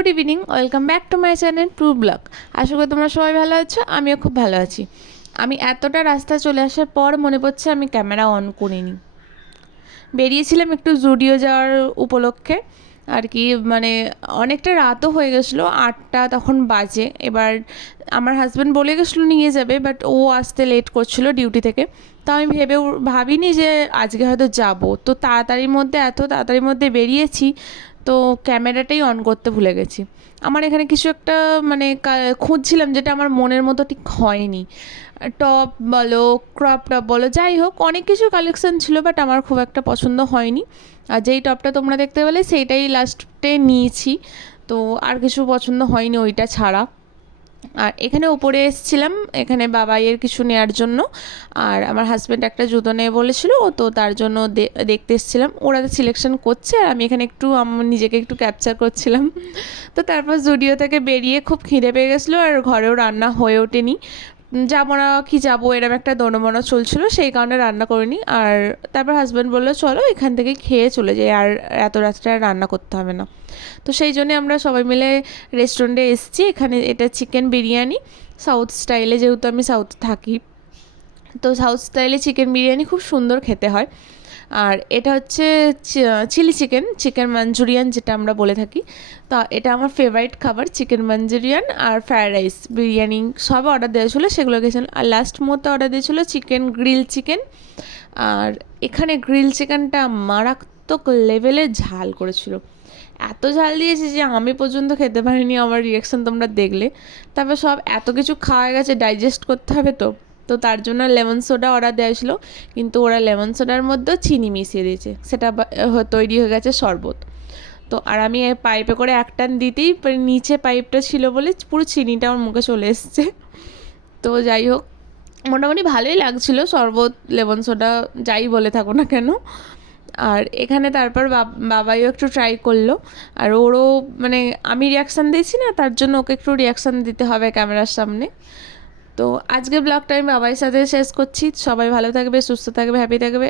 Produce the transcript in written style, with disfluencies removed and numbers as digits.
Good evening, welcome back to my channel True Blog. আশা করি তোমরা সবাই ভালো আছো, আমিও খুব ভালো আছি। আমি এতটা রাস্তা চলে আসার পর মনে পড়ছে আমি ক্যামেরা অন করিনি। বেরিয়েছিলাম একটু জুডিও যাওয়ার উপলক্ষে আর কি, মানে অনেকটা রাতও হয়ে গেছিলো, 8টা তখন বাজে। এবার আমার হাজব্যান্ড বলে গেছিলো নিয়ে যাবে, বাট ও আসতে লেট করছিল ডিউটি থেকে। তো আমি ভাবিনি যে আজকে হয়তো যাব, তো এত তাড়াতাড়ির মধ্যে বেরিয়েছি, তো ক্যামেরাটাই অন করতে ভুলে গেছি। আমার এখানে কিছু একটা মানে খুঁজছিলাম যেটা আমার মনের মতো ঠিক হয়নি। টপ বলো, ক্রপ টপ বলো, যাই হোক অনেক কিছু কালেকশন ছিল, বাট আমার খুব একটা পছন্দ হয়নি। আর যেই টপটা তোমরা দেখতে পেলে সেইটাই লাস্টে নিয়েছি, তো আর কিছু পছন্দ হয়নি ওইটা ছাড়া। আর এখানে উপরে এসেছিলাম এখানে বাবাইয়ের কিছু নেওয়ার জন্য, আর আমার হাজব্যান্ড একটা জুতো নেবে বলেছিল, তো তার জন্য দেখতে এসেছিলাম। ওরা সিলেকশন করছে আর আমি এখানে একটু আমার নিজেকে একটু ক্যাপচার করছিলাম। তো তারপর জুডিও থেকে বেরিয়ে খুব খিদে পেয়ে গেছিলো, আর ঘরেও রান্না হয়ে ওঠেনি। যাবো না কি যাবো এরকম একটা দোনোমনো চলছিল, সেই কারণে রান্না করিনি। আর তারপর হাজব্যান্ড বললো চলো এখান থেকে খেয়ে চলে যাই, আর এত রাত্রে আর রান্না করতে হবে না। তো সেই জন্যে আমরা সবাই মিলে রেস্টুরেন্টে এসেছি। এখানে এটা চিকেন বিরিয়ানি, সাউথ স্টাইলে, যেহেতু আমি সাউথে থাকি, তো সাউথ স্টাইলে চিকেন বিরিয়ানি খুব সুন্দর খেতে হয়। আর এটা হচ্ছে চিলি চিকেন মাঞ্চুরিয়ান যেটা আমরা বলে থাকি। তা এটা আমার ফেভারিট খাবার, চিকেন মাঞ্চুরিয়ান আর ফ্রায়েড রাইস, বিরিয়ানি সব অর্ডার দেওয়া ছিলো, সেগুলো গেছিলো। আর লাস্ট মুহূর্তে অর্ডার দিয়েছিলো গ্রিল চিকেন। আর এখানে গ্রিল চিকেনটা মারাত্মক লেভেলে ঝাল করেছিল, এত ঝাল দিয়েছে যে আমি পর্যন্ত খেতে পারিনি। আমার রিয়াকশান তোমরা দেখলে। তারপর সব এত কিছু খাওয়া গেছে, ডাইজেস্ট করতে হবে, তো তো তার জন্য লেমন সোডা অর্ডার দেওয়া ছিল, কিন্তু ওরা লেমন সোডার মধ্যেও চিনি মিশিয়ে দিয়েছে, সেটা তৈরি হয়ে গেছে শরবত। তো আর আমি পাইপে করে এক টান দিতেই নিচে পাইপটা ছিল বলে পুরো চিনিটা আমার মুখে চলে এসছে। তো যাই হোক, মোটামুটি ভালোই লাগছিলো শরবত, লেমন সোডা যাই বলে থাকো না কেন। আর এখানে তারপর বাবাইও একটু ট্রাই করলো, আর ওরও মানে আমি রিয়াকশান দিয়েছি না, তার জন্য ওকে একটু রিয়াকশান দিতে হবে ক্যামেরার সামনে। তো আজকে ব্লগটা আমি বাবাইয়ের সাথে শেষ করছি। সবাই ভালো থাকবে, সুস্থ থাকবে, হ্যাপি থাকবে।